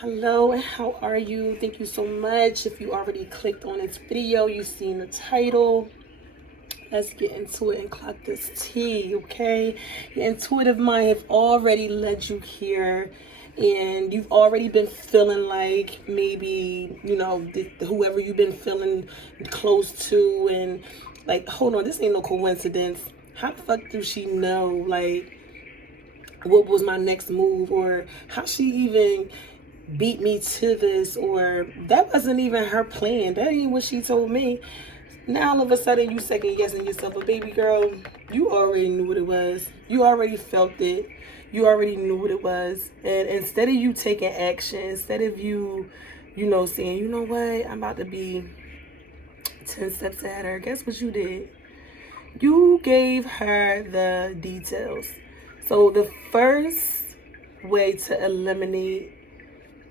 Hello, and how are you? Thank you so much. If you already clicked on this video, you've seen the title. Let's get into it and clock this tea, okay? Your intuitive mind have already led you here, and you've already been feeling like maybe, whoever you've been feeling close to, and like, hold on, this ain't no coincidence. How the fuck do she know, like, what was my next move, or how she even beat me to this, or that wasn't even her plan, that ain't what she told me. Now all of a sudden you second guessing yourself. But baby girl, you already knew what it was. You already felt it. You already knew what it was. And instead of you taking action, instead of you saying, you know what, I'm about to be 10 steps ahead of her, guess what you did? You gave her the details. So the first way to eliminate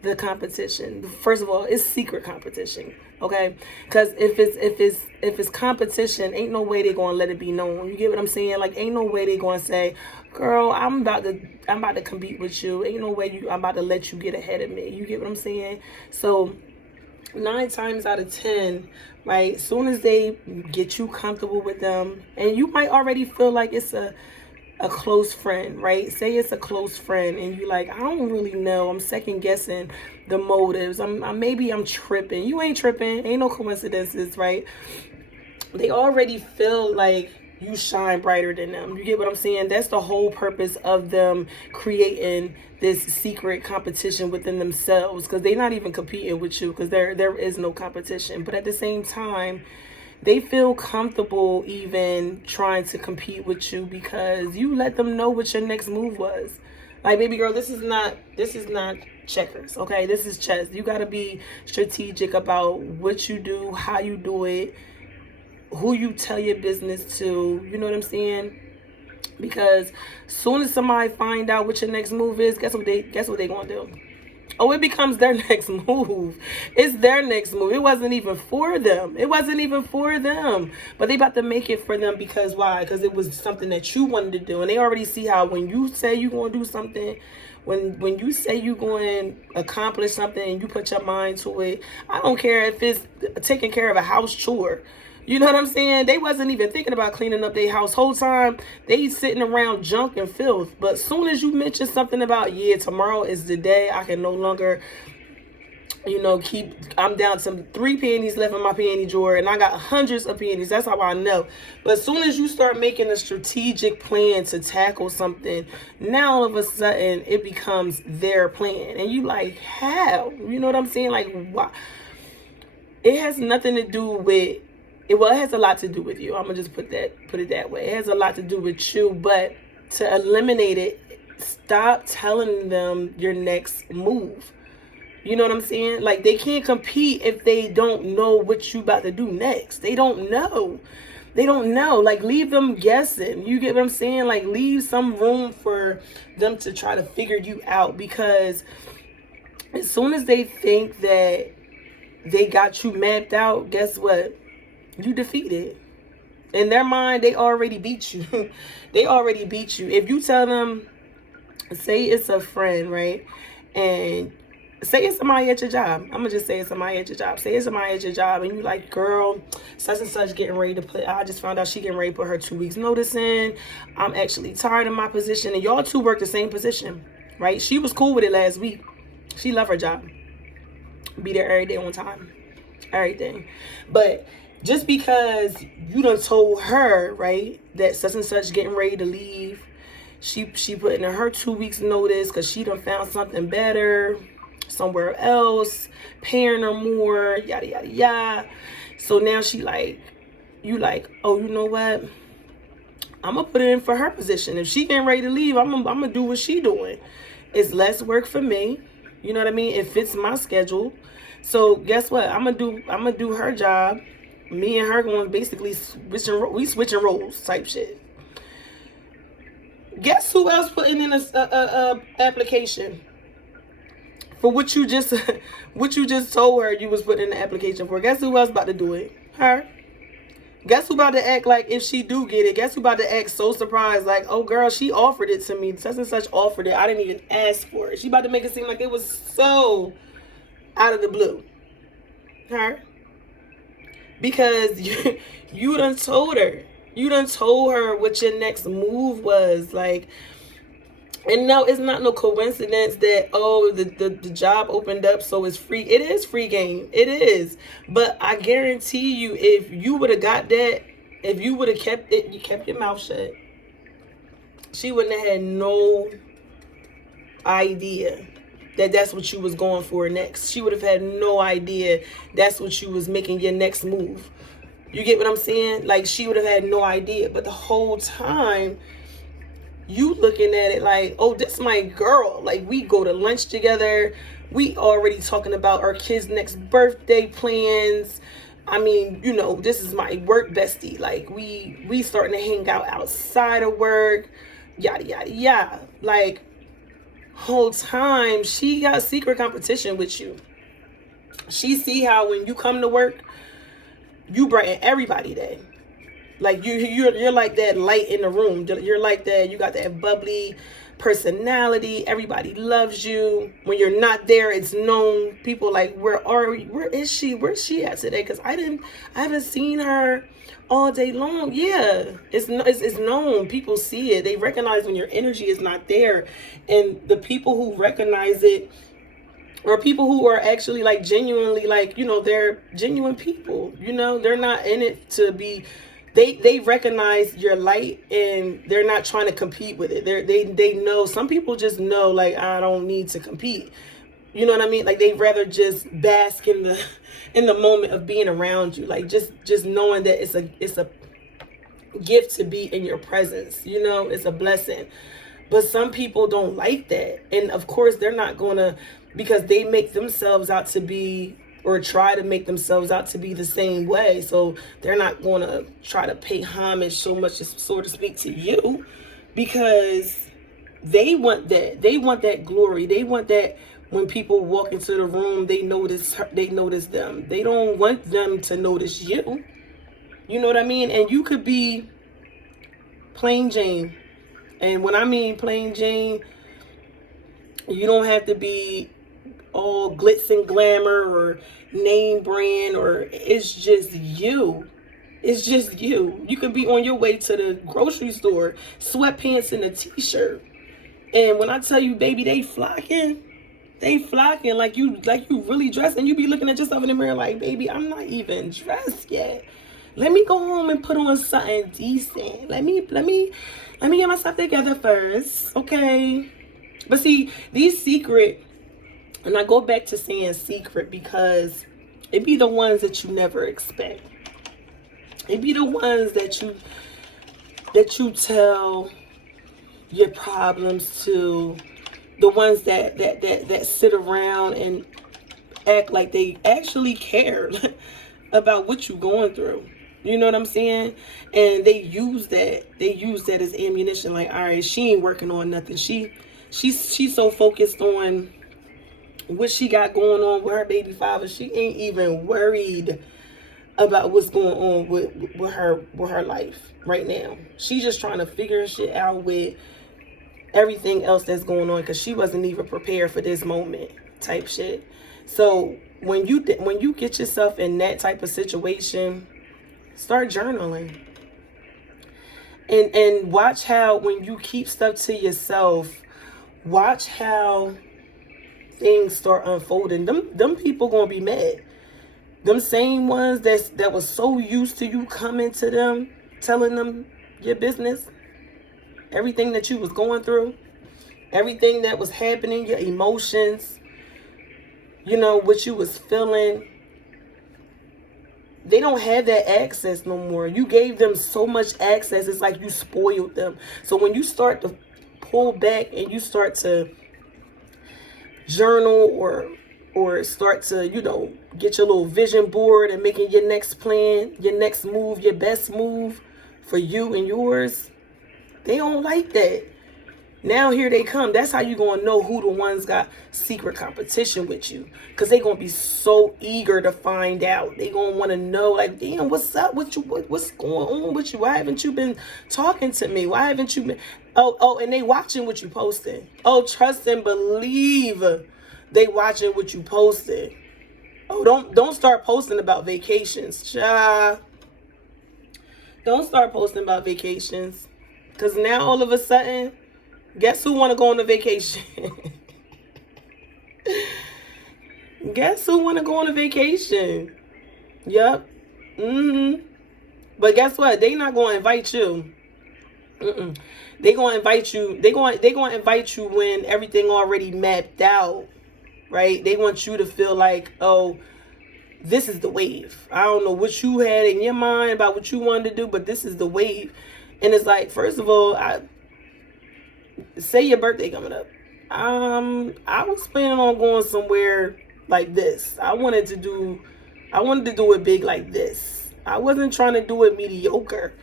the competition, first of all, it's secret competition, okay? Because if it's competition, ain't no way they gonna let it be known. You get what I'm saying? Like, ain't no way they gonna say, girl, I'm about to compete with you. Ain't no way I'm about to let you get ahead of me. You get what I'm saying? So 9 times out of 10, right, soon as they get you comfortable with them, and you might already feel like it's a close friend, right? Say it's a close friend and you like, I don't really know. I'm second guessing the motives. Maybe I'm tripping. You ain't tripping. Ain't no coincidences, right? They already feel like you shine brighter than them. You get what I'm saying? That's the whole purpose of them creating this secret competition within themselves, because they're not even competing with you, because there is no competition. But at the same time, they feel comfortable even trying to compete with you because you let them know what your next move was. Like, baby girl, this is not checkers, okay? This is chess. You got to be strategic about what you do, how you do it, who you tell your business to. You know what I'm saying? Because soon as somebody find out what your next move is, guess what they gonna do? Oh, it becomes their next move. It's their next move. It wasn't even for them. But they about to make it for them, because why? Because it was something that you wanted to do. And they already see how when you say you're going to do something, when you say you're going to accomplish something and you put your mind to it, I don't care if it's taking care of a house chore. You know what I'm saying? They wasn't even thinking about cleaning up their house whole time. They sitting around junk and filth. But soon as you mention something about, yeah, tomorrow is the day I can no longer, I'm down to 3 panties left in my panty drawer and I got hundreds of panties. That's how I know. But as soon as you start making a strategic plan to tackle something, now all of a sudden it becomes their plan. And you like, how? You know what I'm saying? Like, why? It has nothing to do with it. Well, it has a lot to do with you. I'm gonna just put it that way. It has a lot to do with you. But to eliminate it, stop telling them your next move. You know what I'm saying? Like, they can't compete if they don't know what you about to do next. They don't know. Like, leave them guessing. You get what I'm saying? Like, leave some room for them to try to figure you out, because as soon as they think that they got you mapped out, guess what? You defeated. In their mind, they already beat you. They already beat you. If you tell them, say it's a friend, right? And say it's somebody at your job. I'm gonna just say it's somebody at your job. Say it's somebody at your job and you like, girl, such and such getting ready to I just found out she getting ready to put her 2 weeks notice in. I'm actually tired of my position. And y'all two work the same position, right? She was cool with it last week. She loved her job. Be there every day on time. Everything. But just because you done told her, right, that such and such getting ready to leave, she put in her 2 weeks notice because she done found something better somewhere else, paying her more, yada yada yada. So now she like, you like, oh, you know what? I'm gonna put it in for her position. If she getting ready to leave, I'm gonna do what she doing. It's less work for me. You know what I mean? It fits my schedule. So guess what? I'm gonna do her job. Me and her going basically switching roles type shit. Guess who else putting in a application for what you just told her you was putting in the application for? Guess who else about to do it? Her. Guess who about to act like, if she do get it, guess who about to act so surprised, like, oh girl, she offered it to me, such and such offered it, I didn't even ask for it. She about to make it seem like it was so out of the blue. Her. Because you done told her. You done told her what your next move was. Like, and no, it's not no coincidence that, oh, the job opened up, so it's free. It is free game. It is. But I guarantee you, if you would have got that, if you would have kept it, you kept your mouth shut, she wouldn't have had no idea that that's what you was going for next. She would have had no idea that's what you was making your next move. You get what I'm saying? Like, she would have had no idea. But the whole time, you looking at it like, oh, this my girl. Like, we go to lunch together. We already talking about our kids' next birthday plans. I mean, you know, this is my work bestie. Like, we starting to hang out outside of work. Yada, yada, yada. Like, whole time, she got secret competition with you. She see how when you come to work, you brighten everybody day. Like, you're like that light in the room. You're like that. You got that bubbly personality. Everybody loves you. When you're not there, it's known. People like, where is she? Where's she at today? Because I haven't seen her all day long. Yeah, it's known. People see it. They recognize when your energy is not there. And the people who recognize it are people who are actually like genuinely, like, you know, they're genuine people. You know, they're not in it to be. They recognize your light, and they're not trying to compete with it. They know. Some people just know, like, I don't need to compete. You know what I mean? Like, they'd rather just bask in the moment of being around you. Like, just knowing that it's a gift to be in your presence. You know, it's a blessing. But some people don't like that. And of course, they're not gonna, because they make themselves out to be, or try to make themselves out to be the same way. So they're not going to try to pay homage so much, so to speak, to you, because they want that. They want that glory. They want that when people walk into the room, they notice them. They don't want them to notice you. You know what I mean? And you could be plain Jane. And when I mean plain Jane, you don't have to be all glitz and glamour or name brand, or it's just you. It's just you. You could be on your way to the grocery store, sweatpants and a t-shirt. And when I tell you, baby, they flocking like you really dressed, and you be looking at yourself in the mirror like, baby, I'm not even dressed yet. Let me go home and put on something decent. Let me get myself together first. Okay. But see, these secret, and I go back to saying secret because it be the ones that you never expect. It be the ones that you tell your problems to, the ones that sit around and act like they actually care about what you're going through. You know what I'm saying? And they use that as ammunition. Like, all right, she ain't working on nothing. She's so focused on what she got going on with her baby father, she ain't even worried about what's going on with her life right now. She's just trying to figure shit out with everything else that's going on, because she wasn't even prepared for this moment type shit. So when you get yourself in that type of situation, start journaling. And watch how, when you keep stuff to yourself, watch how things start unfolding. Them people gonna be mad. Them same ones that was so used to you coming to them, telling them your business, everything that you was going through, everything that was happening, your emotions, you know, what you was feeling. They don't have that access no more. You gave them so much access. It's like you spoiled them. So when you start to pull back and you start to journal or start to, you know, get your little vision board and making your next plan, your next move, your best move for you and yours, they don't like that. Now here they come. That's how you gonna know who the ones got secret competition with you, because they gonna be so eager to find out. They gonna want to know, like, damn, what's up with you? What's going on with you? Why haven't you been talking to me? Why haven't you been? Oh, and they watching what you posting. Oh, trust and believe, they watching what you posted. Oh, don't start posting about vacations, child. Don't start posting about vacations, because now all of a sudden, guess who want to go on a vacation? Guess who want to go on a vacation? Yep. But guess what? They not going to invite you. They going to invite you. They going to invite you when everything already mapped out, right? They want you to feel like, oh, this is the wave. I don't know what you had in your mind about what you wanted to do, but this is the wave. And it's like, first of all, say your birthday coming up. I was planning on going somewhere like this. I wanted to do it big like this. I wasn't trying to do it mediocre,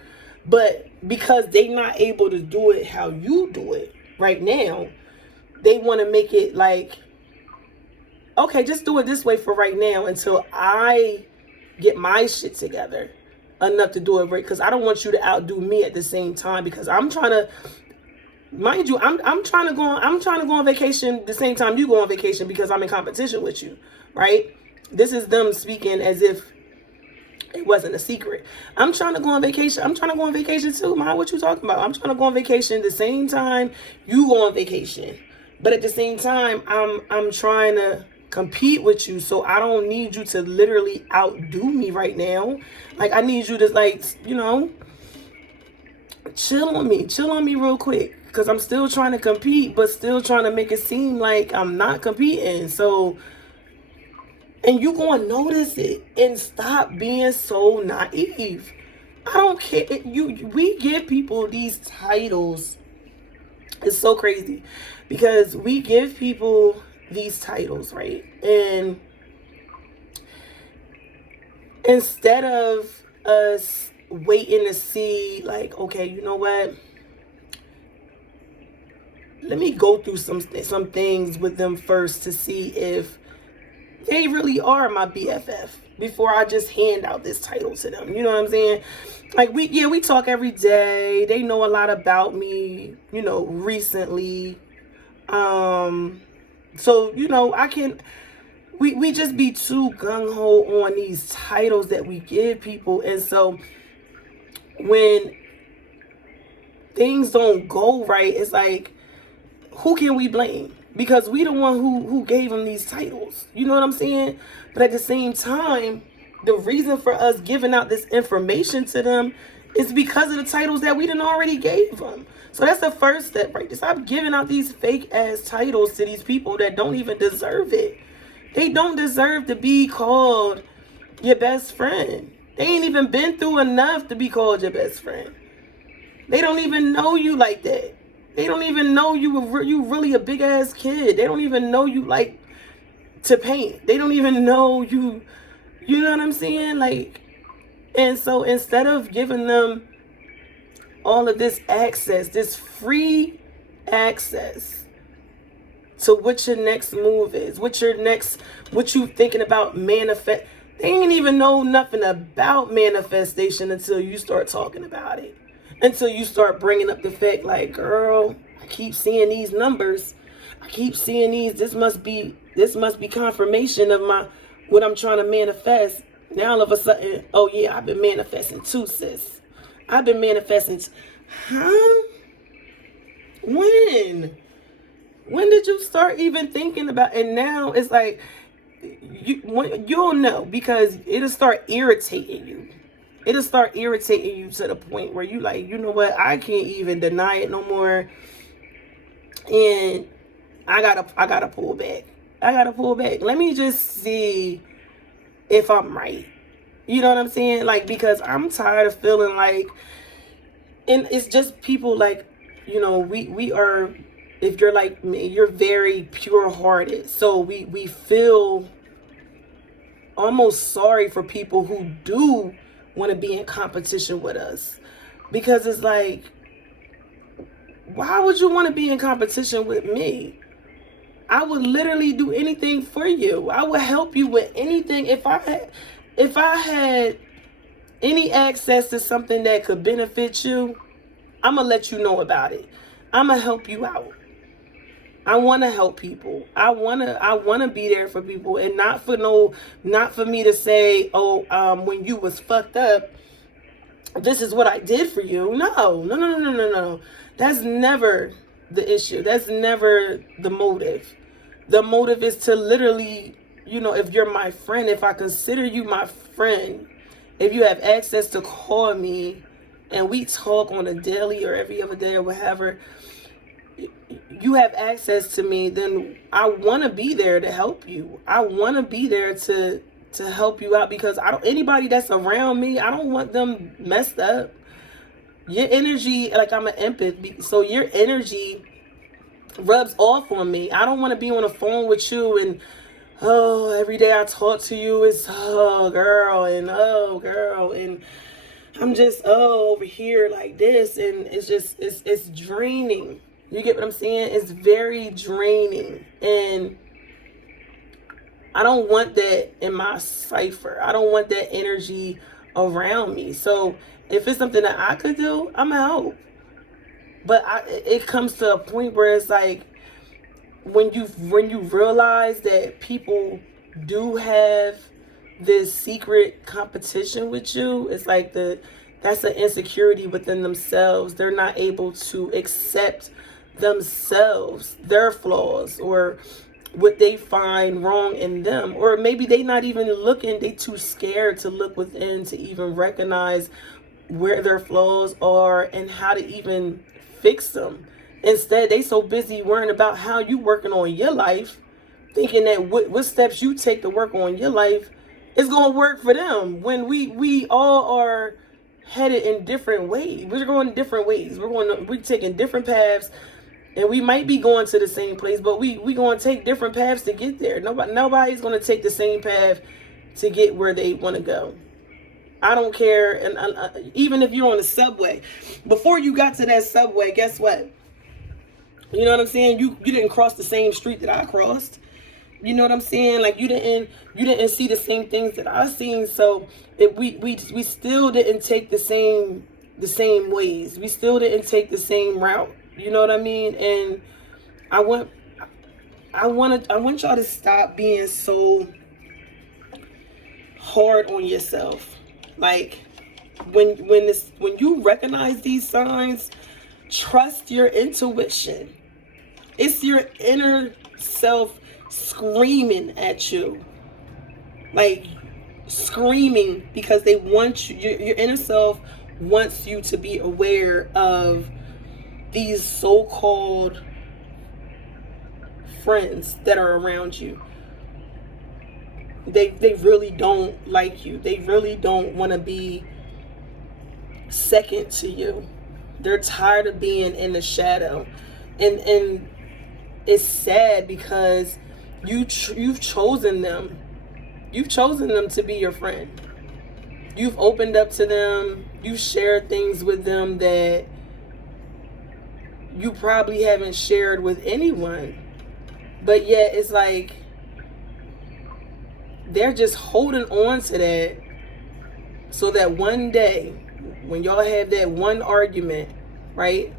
but because they not able to do it how you do it right now, they want to make it like, okay, just do it this way for right now until I get my shit together enough to do it right. Because I don't want you to outdo me at the same time, because I'm trying to, mind you, I'm trying to go on vacation the same time you go on vacation, because I'm in competition with you, right? This is them speaking as if it wasn't a secret. I'm trying to go on vacation. I'm trying to go on vacation too. Mind what you talking about? I'm trying to go on vacation the same time you go on vacation. But at the same time, I'm trying to compete with you, so I don't need you to literally outdo me right now. Like, I need you to, like, you know, chill on me real quick, because I'm still trying to compete, but still trying to make it seem like I'm not competing. So, and you gonna notice it, and stop being so naive. I don't care. We give people these titles. It's so crazy, because we give people these titles, right? And instead of us waiting to see, like, okay, you know what? Let me go through some things with them first to see if they really are my BFF before I just hand out this title to them. You know what I'm saying? Like, we talk every day. They know a lot about me, you know, recently. So, you know, we just be too gung-ho on these titles that we give people. And so when things don't go right, it's like, who can we blame? Because we the one who gave them these titles. You know what I'm saying? But at the same time, the reason for us giving out this information to them is because of the titles that we done already gave them. So that's the first step, right? To stop giving out these fake ass titles to these people that don't even deserve it. They don't deserve to be called your best friend. They ain't even been through enough to be called your best friend. They don't even know you like that. They don't even know you really a big ass kid. They don't even know you like to paint. They don't even know you. You know what I'm saying? Like, and so instead of giving them all of this access, this free access to what your next move is, what you thinking about manifest. They ain't even know nothing about manifestation until you start talking about it. Until you start bringing up the fact, like, girl, I keep seeing these numbers. I keep seeing these. This must be confirmation of what I'm trying to manifest. Now all of a sudden, oh yeah, I've been manifesting too, sis. I've been manifesting. Huh? When did you start even thinking about? And now it's like, you'll know, because it'll start irritating you. It'll start irritating you to the point where you like, you know what? I can't even deny it no more. And I gotta pull back. Let me just see if I'm right. You know what I'm saying? Like, because I'm tired of feeling like, and it's just people like, you know, we are, if you're like me, you're very pure hearted. So we feel almost sorry for people who do want to be in competition with us, because it's like, why would you want to be in competition with me? I would literally do anything for you. I would help you with anything. If I had any access to something that could benefit you, I'm going to let you know about it. I'm going to help you out. I want to help people. I want to be there for people, and not for me to say, oh, when you was fucked up, this is what I did for you. No. That's never the issue. That's never the motive. The motive is to literally, if you're my friend, if I consider you my friend, if you have access to call me and we talk on a daily or every other day or whatever, you have access to me, then I want to be there to help you. I want to be there to help you out, because anybody that's around me, I don't want them messed up. Your energy, like, I'm an empath, so your energy rubs off on me. I don't want to be on the phone with you and, oh, every day I talk to you is, oh girl, and I'm just, over here like this, and it's just, it's draining. You get what I'm saying? It's very draining, and I don't want that in my cipher. I don't want that energy around me. So if it's something that I could do, I'm gonna help. But it comes to a point where it's like, when you realize that people do have this secret competition with you, it's like that's an insecurity within themselves. They're not able to accept themselves, their flaws, or what they find wrong in them. Or maybe they not even looking, they too scared to look within to even recognize where their flaws are and how to even fix them. Instead, they so busy worrying about how you working on your life, thinking that what steps you take to work on your life is going to work for them, when we all are headed in different ways. We're going different ways. We're taking different paths, and we might be going to the same place, but we going to take different paths to get there. Nobody's going to take the same path to get where they want to go. I don't care. And even if you're on the subway, before you got to that subway, guess what? You know what I'm saying? You didn't cross the same street that I crossed. You know what I'm saying? Like, you didn't see the same things that I seen. So we still didn't take the same ways. We still didn't take the same route. You know what I mean? And I want y'all to stop being so hard on yourself. Like, when you recognize these signs, trust your intuition. It's your inner self screaming at you, like screaming, because they want you. Your inner self wants you to be aware of these so-called friends that are around you. They really don't like you. They really don't want to be second to you. They're tired of being in the shadow, and it's sad because you've chosen them. You've chosen them to be your friend. You've opened up to them. You've shared things with them that you probably haven't shared with anyone. But yet it's like they're just holding on to that, so that one day when y'all have that one argument, right?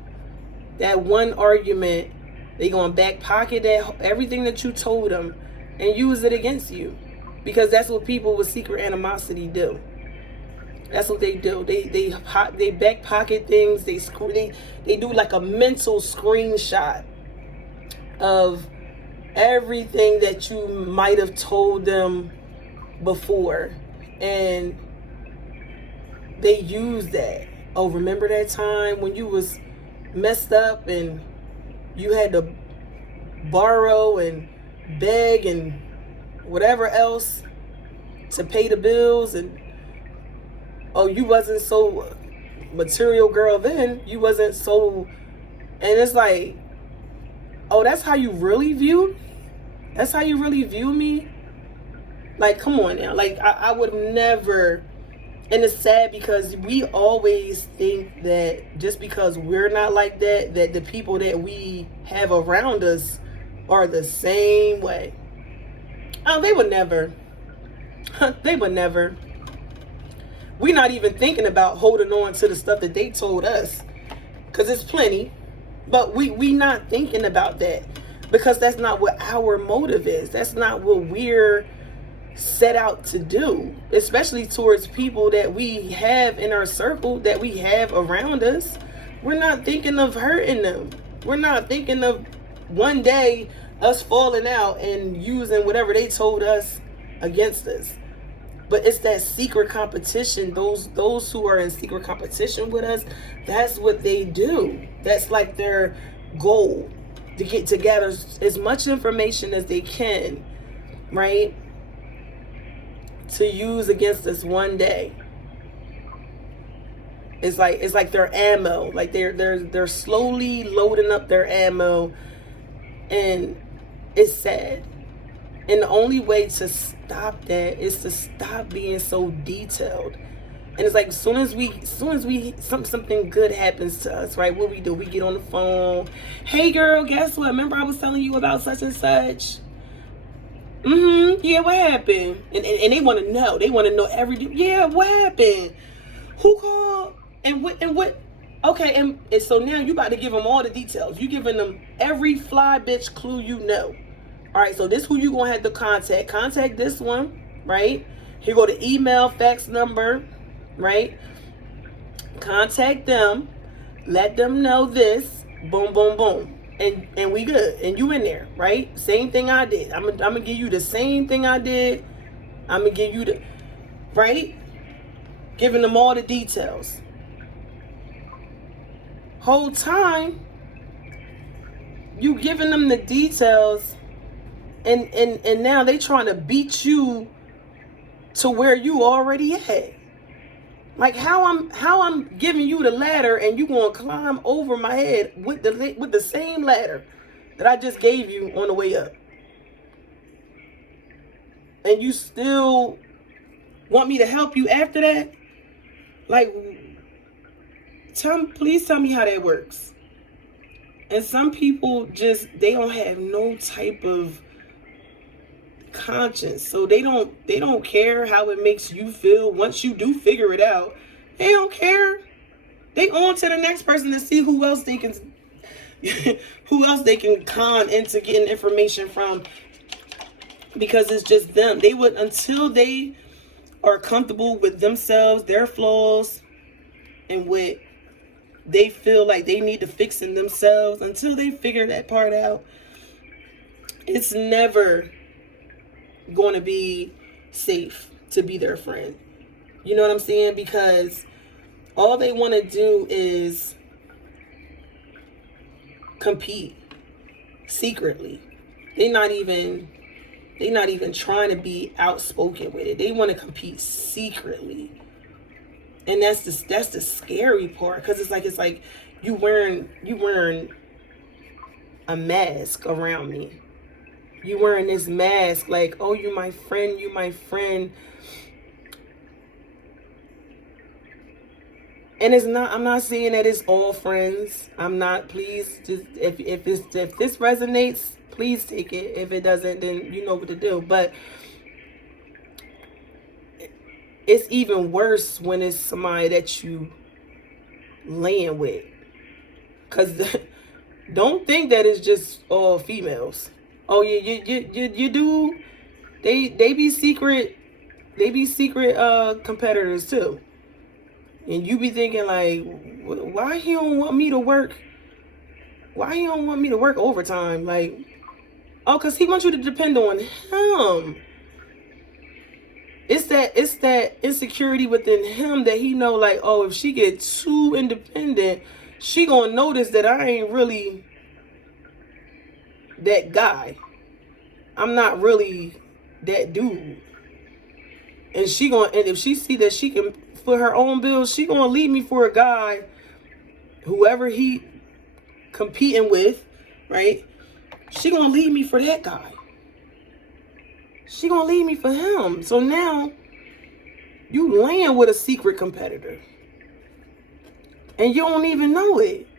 That one argument, they gonna back pocket that everything that you told them and use it against you, because that's what people with secret animosity do. That's what they do. They back pocket things. They do like a mental screenshot of everything that you might have told them before, and they use that. Oh, remember that time when you was messed up and you had to borrow and beg and whatever else to pay the bills, and oh, you wasn't so material girl then, you wasn't so, and it's like, oh, that's how you really view me? Like, come on now. Like, I would never And it's sad because we always think that just because we're not like that, that the people that we have around us are the same way. Oh, they would never. They would never. We're not even thinking about holding on to the stuff that they told us, because it's plenty. But we not thinking about that, because that's not what our motive is. That's not what we're set out to do, especially towards people that we have in our circle, that we have around us. We're not thinking of hurting them. We're not thinking of one day us falling out and using whatever they told us against us. But it's that secret competition. Those who are in secret competition with us, that's what they do. That's like their goal, to get together as much information as they can, right? To use against us one day. It's like their ammo. Like they're slowly loading up their ammo, and it's sad. And the only way to stop that is to stop being so detailed. And it's like, as soon as something good happens to us, right? What we do, we get on the phone. Hey girl, guess what? Remember I was telling you about such and such? Yeah, what happened? And they want to know. They want to know everything. Yeah, what happened? Who called? And what? Okay, and so now you about to give them all the details. You giving them every fly bitch clue you know. All right, so this who you gonna have to contact. Contact this one, right? Here go the email, fax number, right? Contact them. Let them know this. Boom, boom, boom. And we good. And you in there, right? Same thing I did. I'm gonna give you the same thing I did. I'm gonna give you the, right? Giving them all the details. Whole time, you giving them the details, and now they trying to beat you to where you already at. Like how I'm giving you the ladder and you gonna climb over my head with the same ladder that I just gave you on the way up, and you still want me to help you after that? Like, please tell me how that works. And some people just, they don't have no type of conscience, so they don't care how it makes you feel once you do figure it out. They don't care. They on to the next person to see who else they can con into getting information from, because it's just them. They would, until they are comfortable with themselves, their flaws, and what they feel like they need to fix in themselves, until they figure that part out, it's never going to be safe to be their friend. You know what I'm saying? Because all they want to do is compete secretly. They're not even trying to be outspoken with it. They want to compete secretly. And that's the scary part, because it's like you wearing a mask around me. You wearing this mask like, oh, you my friend. And it's not, I'm not saying that it's all friends. I'm not, please, just if this resonates, please take it. If it doesn't, then you know what to do. But it's even worse when it's somebody that you laying with. Because don't think that it's just all females. Oh, you do. They be secret. They be secret competitors too. And you be thinking like, why he don't want me to work? Why he don't want me to work overtime? Like, oh, because he wants you to depend on him. It's that insecurity within him that he know, like, oh, if she get too independent, she gonna notice that I ain't really that guy. I'm not really that dude. And if she see that she can foot her own bills, she gonna leave me for a guy, whoever he competing with, right? She gonna leave me for that guy. She gonna leave me for him. So now You laying with a secret competitor. And you don't even know it.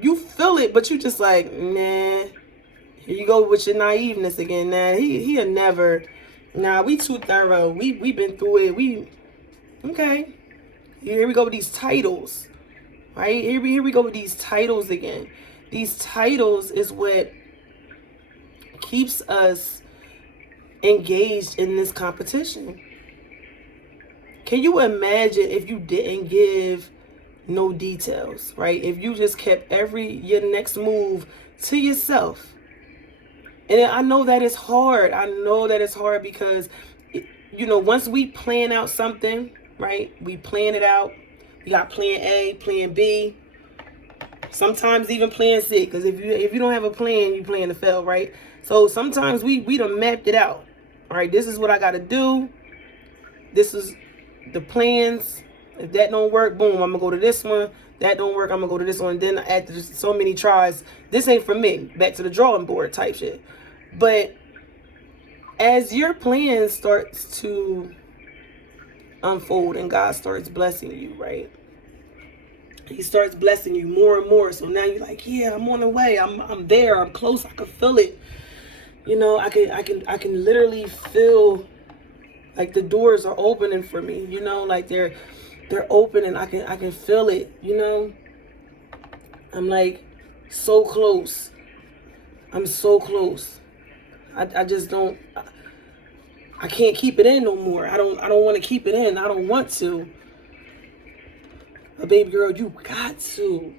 You feel it, but you just like, nah. Here you go with your naiveness again. Nah, he'll never. Nah, we too thorough. We been through it. Okay. Here we go with these titles. Right? Here we go with these titles again. These titles is what keeps us engaged in this competition. Can you imagine if you didn't give no details, right? If you just kept your next move to yourself. And I know that it's hard. I know that it's hard because, once we plan out something, right? We plan it out. We got plan A, plan B, sometimes even plan C. Because if you don't have a plan, you plan to fail, right? So sometimes we done mapped it out. All right, this is what I got to do. This is the plans. If that don't work, boom, I'm going to go to this one. That don't work, I'm going to go to this one. Then after just so many tries, this ain't for me. Back to the drawing board type shit. But as your plan starts to unfold and God starts blessing you, right? He starts blessing you more and more. So now you're like, yeah, I'm on the way. I'm there. I'm close. I can feel it. I can literally feel like the doors are opening for me. Like they're open and I can feel it. I'm like so close. I'm so close. I just don't. I can't keep it in no more. I don't want to keep it in. I don't want to. But baby girl, you got to.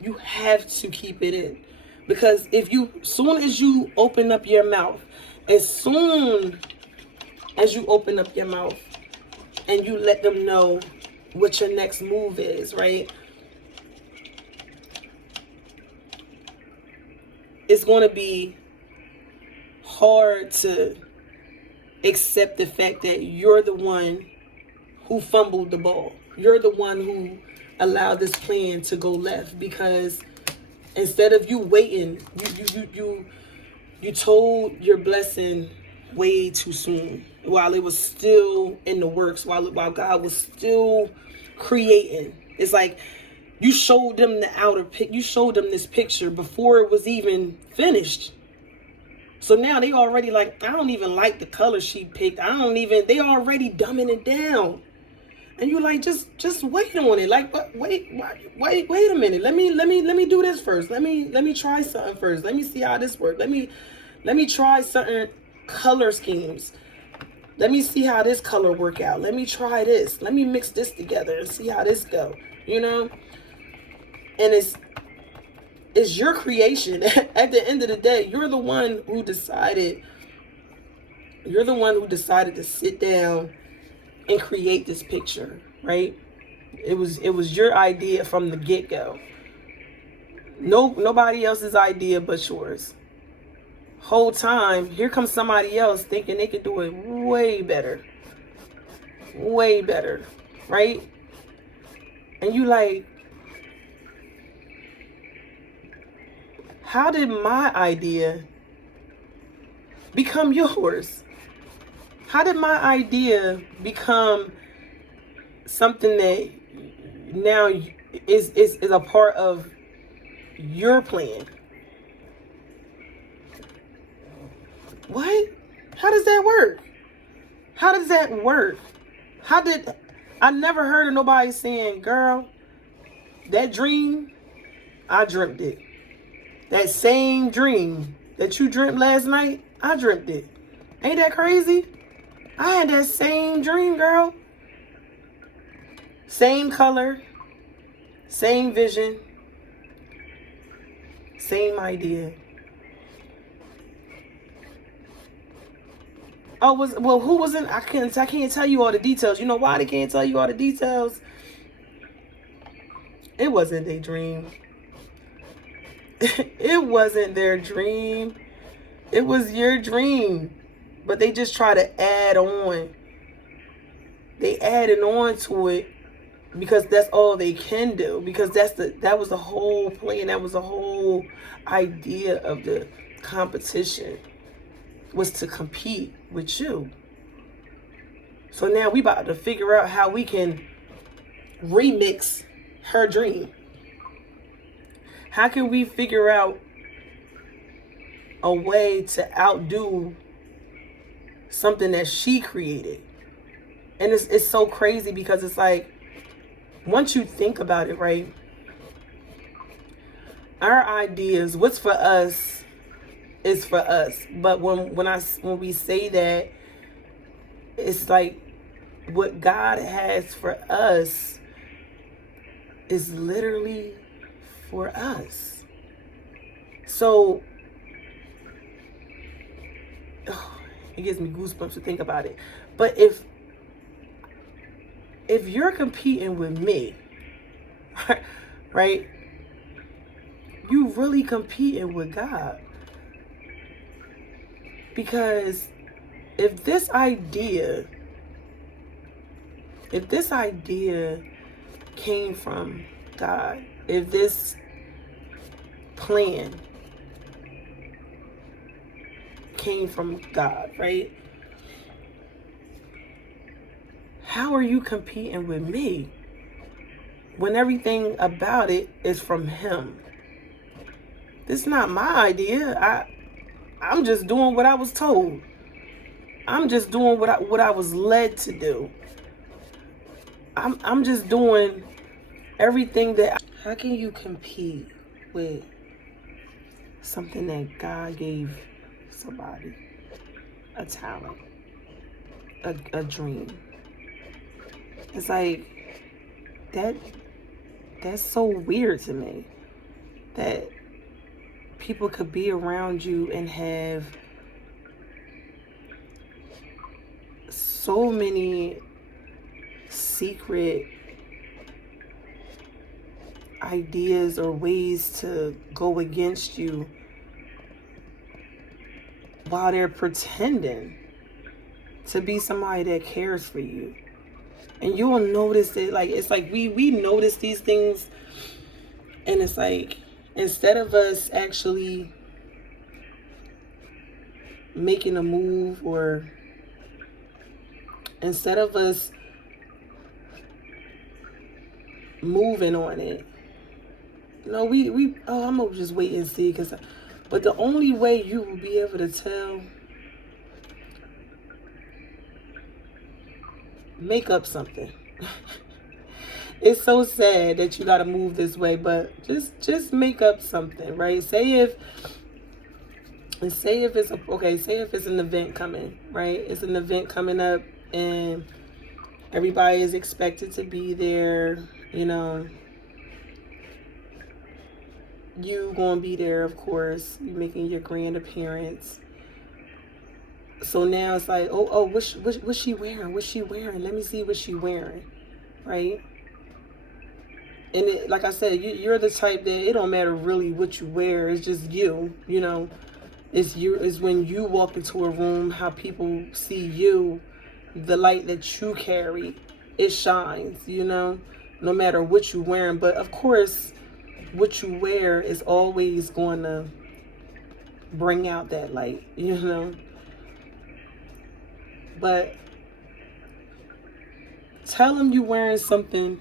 You have to keep it in. Because soon as you open up your mouth, as soon as you open up your mouth and you let them know what your next move is, right? It's going to be hard to accept the fact that you're the one who fumbled the ball. You're the one who allowed this plan to go left, because instead of you waiting, you told your blessing way too soon, while it was still in the works, while God was still creating. It's like you showed them you showed them this picture before it was even finished. So now they already like, I don't even like the color she picked. They already dumbing it down. And you like, just wait on it. Like, but wait a minute. Let me do this first. Let me try something first. Let me see how this works. Let me try certain color schemes. Let me see how this color work out. Let me try this. Let me mix this together and see how this go. And it's your creation. At the end of the day, you're the one who decided to sit down and create this picture, right? It was your idea from the get-go. Nobody else's idea but yours. Whole time, here comes somebody else thinking they could do it way better, right? And you like, how did my idea become yours? How did my idea become something that now is a part of your plan? What? How does that work? I never heard of nobody saying, girl, that dream, I dreamt it. That same dream that you dreamt last night, I dreamt it. Ain't that crazy? I had that same dream, girl. Same color, same vision, same idea. Who was in? I can't tell you all the details. You know why they can't tell you all the details? It wasn't their dream. It wasn't their dream. It was your dream. But they just try to add on. They added on to it because that's all they can do. Because that was the whole plan. That was the whole idea of the competition, was to compete with you. So now we about to figure out how we can remix her dream. How can we figure out a way to outdo something that she created? And it's so crazy because it's like, once you think about it, right? Our ideas, what's for us is for us. But when we say that, it's like what God has for us is literally for us. So it gives me goosebumps to think about it. But if you're competing with me, right, you really competing with God. Because if this idea came from God, if this plan came from God, right? How are you competing with me when everything about it is from Him? This is not my idea. I'm just doing what I was told. I'm just doing what I was led to do. I'm just doing everything that. How can you compete with something that God gave somebody? A talent, a dream. It's like that's so weird to me that people could be around you and have so many secret ideas or ways to go against you while they're pretending to be somebody that cares for you. And you'll notice it, like, it's like we notice these things, and it's like, instead of us actually making a move, or instead of us moving on it, no, I'm gonna just wait and see, but the only way you will be able to tell, make up something. It's so sad that you gotta move this way, but just make up something, right? Say if it's say if it's an event coming, right? It's an event coming up and everybody is expected to be there, you know. You gonna be there, of course. You making your grand appearance. So now it's like, what's she wearing? What's she wearing? Let me see what she wearing, right? And it, like I said, you're the type that it don't matter really what you wear. It's just you know. It's when you walk into a room, how people see you, the light that you carry, it shines, you know, no matter what you're wearing. But of course, what you wear is always going to bring out that light, you know. But tell them you're wearing something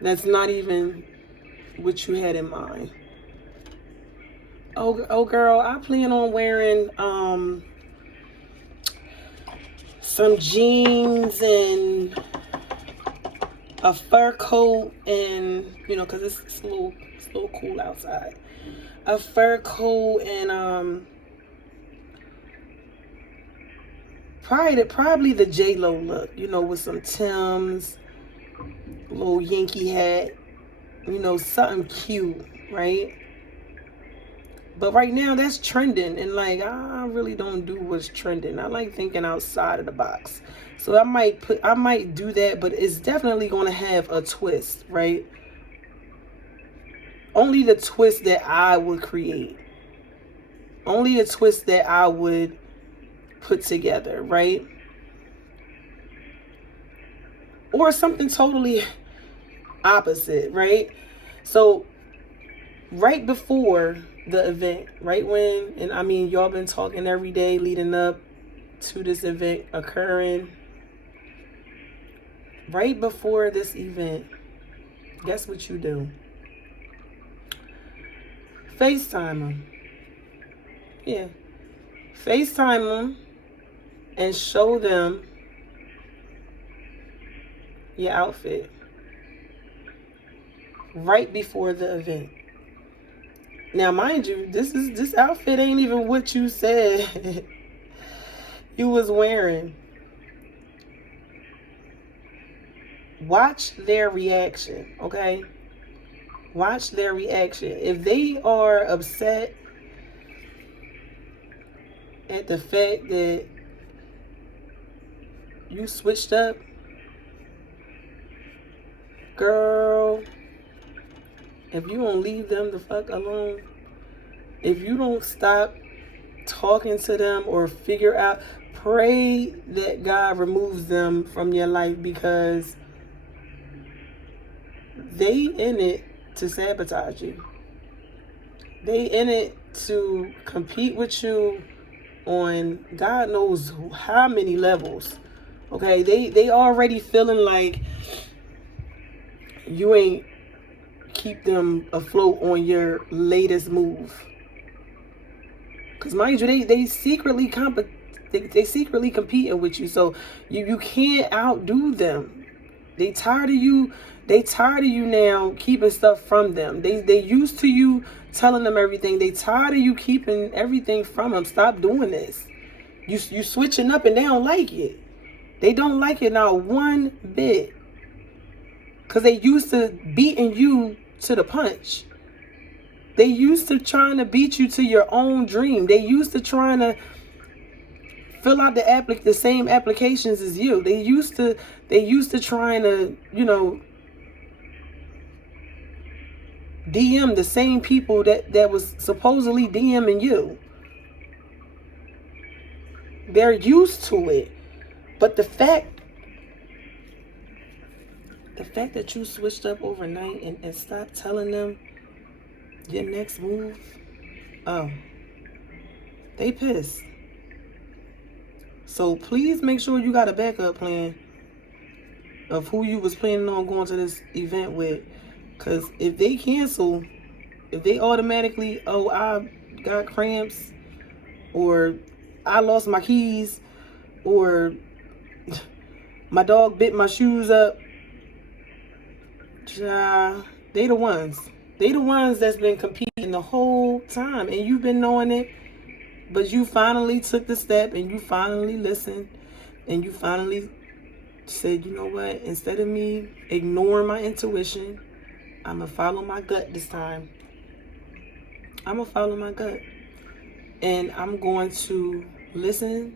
that's not even what you had in mind. Oh girl, I plan on wearing some jeans and a fur coat, and you know, because it's a little cool outside. A fur coat and probably the J-Lo look, you know, with some Timbs, little Yankee hat, you know, something cute, right? But right now that's trending, and like, I really don't do what's trending. I like thinking outside of the box. So I might do that, but it's definitely going to have a twist, right? Only the twist that I would create. Only a twist that I would put together, right? Or something totally opposite, right? So right before the event, right when, and I mean, y'all been talking every day leading up to this event occurring. Right before this event, guess what you do? FaceTime them. Yeah. FaceTime them and show them your outfit right before the event. Now, mind you, this outfit ain't even what you said you was wearing. Watch their reaction, okay? Watch their reaction. If they are upset at the fact that you switched up, girl, if you don't leave them the fuck alone, if you don't stop talking to them or figure out, pray that God removes them from your life, because they in it to sabotage you. They in it to compete with you on God knows how many levels. Okay, they already feeling like you ain't keep them afloat on your latest move. Cause mind you, they secretly they secretly competing with you, so you can't outdo them. They tired of you. They tired of you now keeping stuff from them. They used to you telling them everything. They tired of you keeping everything from them. Stop doing this. You switching up and they don't like it. They don't like it not one bit. Cause they used to beating you to the punch. They used to trying to beat you to your own dream. They used to trying to fill out the same applications as you. They used to trying to, DM the same people that was supposedly DMing you. They're used to it. But the fact that you switched up overnight and stopped telling them your next move, oh, they pissed. So please make sure you got a backup plan of who you was planning on going to this event with. Because if they cancel, if they automatically, oh, I got cramps, or I lost my keys, or my dog bit my shoes up, they the ones. They the ones that's been competing the whole time, and you've been knowing it, but you finally took the step, and you finally listened, and you finally said, you know what, instead of me ignoring my intuition, I'm going to follow my gut this time. I'm going to follow my gut. And I'm going to listen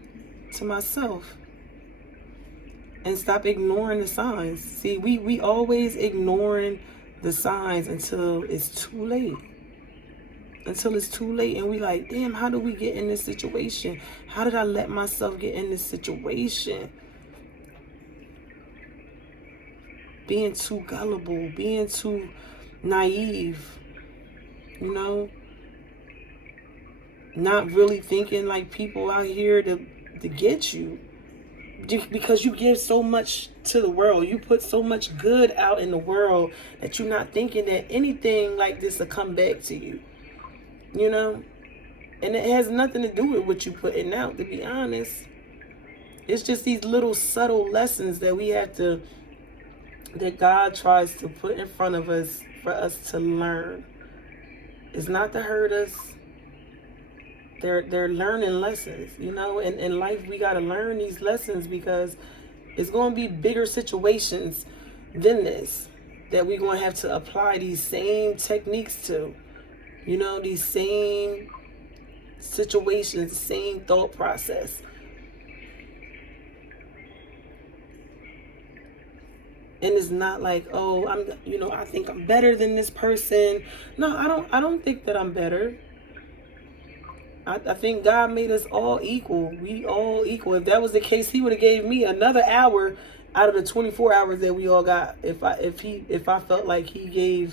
to myself and stop ignoring the signs. See, we always ignoring the signs until it's too late. Until it's too late and we like, damn, how do we get in this situation? How did I let myself get in this situation? Being too gullible, being too naive, not really thinking like people out here to get you, because you give so much to the world, you put so much good out in the world that you're not thinking that anything like this will come back to you, and it has nothing to do with what you putting out, to be honest. It's just these little subtle lessons that God tries to put in front of us for us to learn. It's not to hurt us. They're learning lessons, and in life we got to learn these lessons, because it's going to be bigger situations than this that we're going to have to apply these same techniques to, these same situations, same thought process. And it's not like, oh, I think I'm better than this person. No, I don't think that I'm better. I think God made us all equal. We all equal. If that was the case, he would have gave me another hour out of the 24 hours that we all got. If I felt like he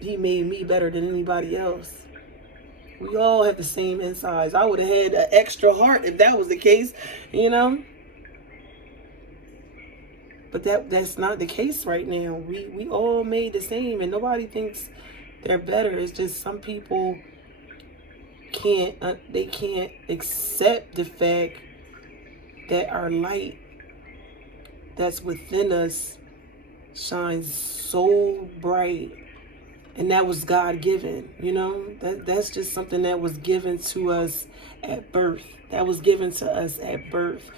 made me better than anybody else. We all have the same insides. I would have had an extra heart if that was the case, you know. But that's not the case right now. We all made the same, and nobody thinks they're better. It's just some people can't they can't accept the fact that our light that's within us shines so bright, and that was God given. You know, that's just something that was given to us at birth. That was given to us at birth.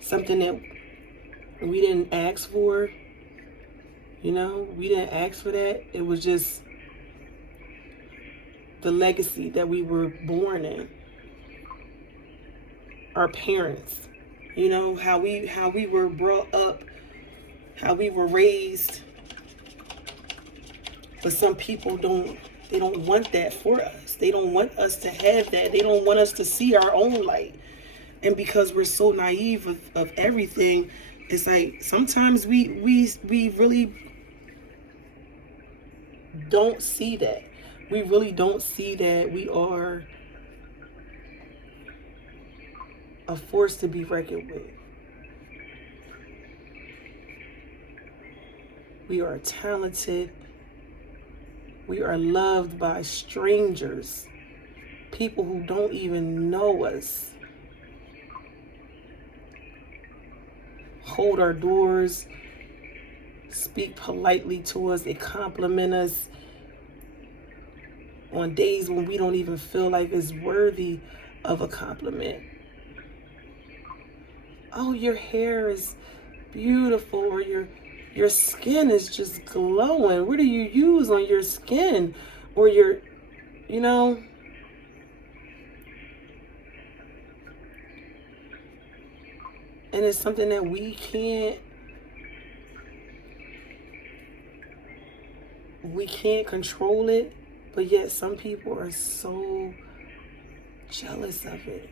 Something that we didn't ask for. You know, we didn't ask for that. It was just the legacy that we were born in. Our parents, you know, how we were brought up, how we were raised. But some people they don't want that for us. They don't want us to have that. They don't want us to see our own light. And because we're so naive of everything, it's like sometimes we really don't see that. We really don't see that we are a force to be reckoned with. We are talented. We are loved by strangers, people who don't even know us. Hold our doors, speak politely to us, they compliment us on days when we don't even feel like it's worthy of a compliment. Oh, your hair is beautiful, or your skin is just glowing. What do you use on your skin? Or you know. And it's something that we can't control it, but yet some people are so jealous of it.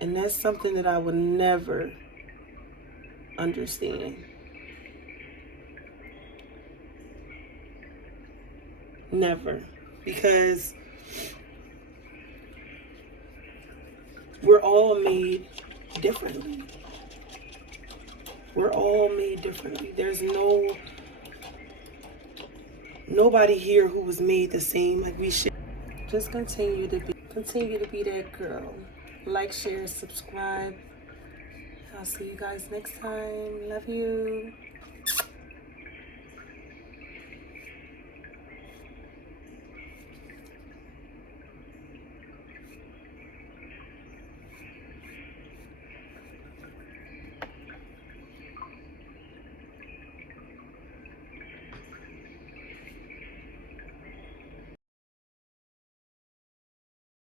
And that's something that I would never understand. Never. Because we're all made differently. We're all made differently. There's nobody here who was made the same like we should. Just continue to be that girl. Like, share, subscribe. I'll see you guys next time. Love you.